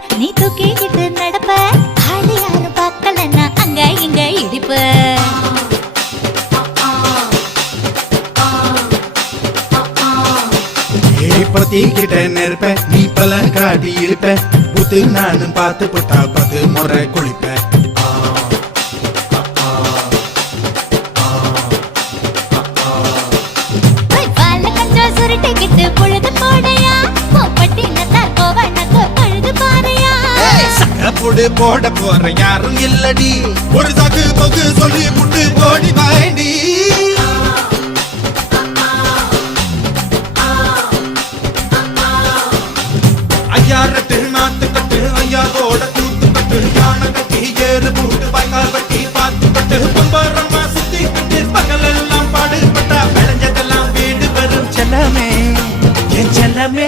நீ தூக்கிக்கிட்டு நடப்ப ஆளு யாரும் பார்க்கலன்னா அங்க இங்க இடிப்ப பத்திக்கிட்ட நெருப்ப நீ பல காட்டி இருப்ப புத்து நானும் பார்த்து புட்டா 10 முறை குளிப்ப சுருட்டிக்கிட்டு பொழுது போடையா பட்டினத்தார் கோவணக்கு பொழுது பாறையா சக்கப்புடு போட போற யாரும் இல்லடி ஒரு சாக்கு போக்கு சொல்லி புட்டு போடி பாய்